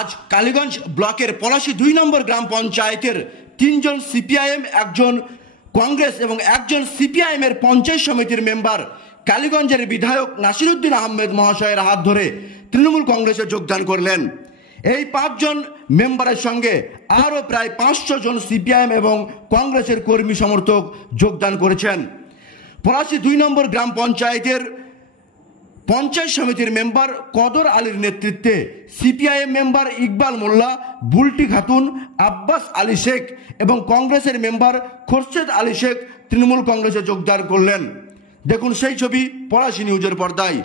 আজ কালীগঞ্জ ব্লকের পলাশী ২ নম্বর গ্রাম পঞ্চায়েতের ৩ জন সিপিআইএম, একজন কংগ্রেস এবং একজন সিপিআইএম এর পঞ্চায়েত সমিতির মেম্বার কালীগঞ্জের বিধায়ক নাসিরউদ্দিন আহমেদ মহাশয়ের হাত ধরে তৃণমূল কংগ্রেসে যোগদান করলেন। এই ৫ জন মেম্বারের সঙ্গে আরও প্রায় ৫০০ জন সিপিআইএম এবং কংগ্রেসের কর্মী সমর্থক যোগদান করেছেন। পলাশী ২ নম্বর গ্রাম পঞ্চায়েতের পঞ্চায়েত সমিতির মেম্বার কদর আলীর নেতৃত্বে সিপিআইএম মেম্বার ইকবাল মোল্লা, বুলটি খাতুন, আব্বাস আলী শেখ এবং কংগ্রেসের মেম্বার খোরশেদ আলী শেখ তৃণমূল কংগ্রেসে যোগদান করলেন। দেখুন সেই ছবি পলাশী নিউজের পর্দায়।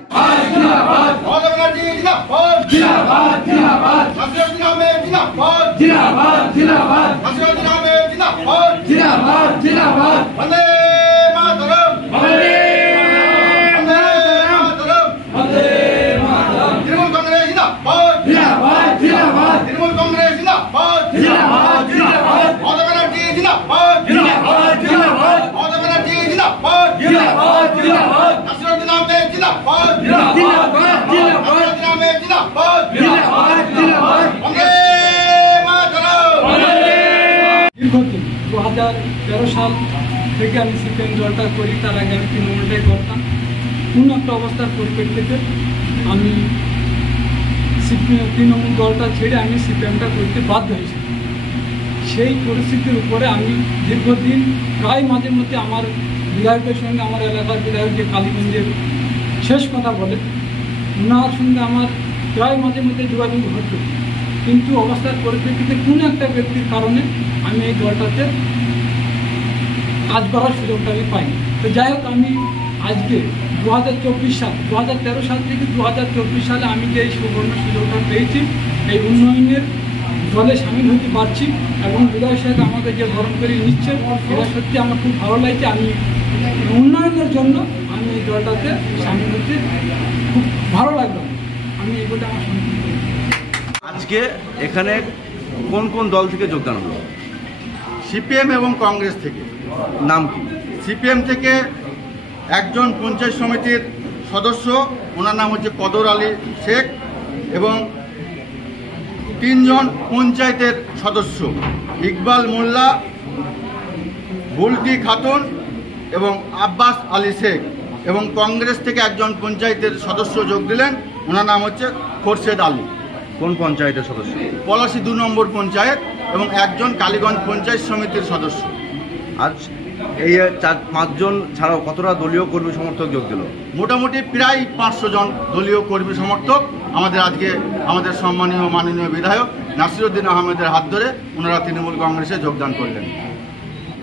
দীর্ঘদিন 2013 সাল থেকে আমি সিপিএম দলটা করি, তার আগে আমি তৃণমূলটাই করতাম। কোন একটা অবস্থার পরিপ্রেক্ষিতে আমি তৃণমূল দলটা ছেড়ে আমি সিপিএমটা করতে বাধ্য হয়েছি। সেই পরিস্থিতির উপরে আমি দীর্ঘদিন প্রায় মাঝে মধ্যে আমার বিধায়কের সঙ্গে, আমার এলাকার বিধায়ক যে কালীগঞ্জের শেষ কথা বলে, ওনার সঙ্গে আমার প্রায় মাঝে মধ্যে যোগাযোগ হতো, কিন্তু অবস্থার পরিপ্রেক্ষিতে কোনো একটা ব্যক্তির কারণে আমি এই দলটাতে কাজ করার সুযোগটা আমি পাইনি। তো যাই হোক, আমি আজকে 2024 সাল 2013 সাল থেকে 2024 সালে আমি যে এই সুবর্ণ সুযোগটা পেয়েছি, এই উন্নয়নের দলে সামিল হতে পারছি এবং বিধায়ক সাহেব আমাকে যে গরম করে নিচ্ছে, এটা সত্যি আমার খুব ভালো লাগছে। আমি উন্নয়নের জন্য আমি এই দলটাতে সামিল হতে খুব ভালো লাগলো। আমি এগুলো আমার সঙ্গে আজকে এখানে কোন কোন দল থেকে যোগদান হলো? সিপিএম এবং কংগ্রেস থেকে। নাম কি? সিপিএম থেকে একজন পঞ্চায়েত সমিতির সদস্য, ওনার নাম হচ্ছে কদর আলী শেখ, এবং ৩ জন পঞ্চায়েতের সদস্য ইকবাল মোল্লা, বুলটি খাতুন এবং আব্বাস আলী শেখ, এবং কংগ্রেস থেকে একজন পঞ্চায়েতের সদস্য যোগ দিলেন, ওনার নাম হচ্ছে খোরশেদ আলী। কোন পঞ্চায়েতের সদস্য? পলাশী ২ নম্বর পঞ্চায়েত, এবং একজন কালীগঞ্জ পঞ্চায়েত সমিতির সদস্য। আজ এই ৪-৫ জন ছাড়াও কতটা দলীয় কর্মী সমর্থক যোগ দিল? মোটামুটি প্রায় ৫০০ জন দলীয় কর্মী সমর্থক আমাদের সম্মানীয় মাননীয় বিধায়ক নাসিরউদ্দিন আহমেদের হাত ধরে ওনারা তৃণমূল কংগ্রেসে যোগদান করলেন।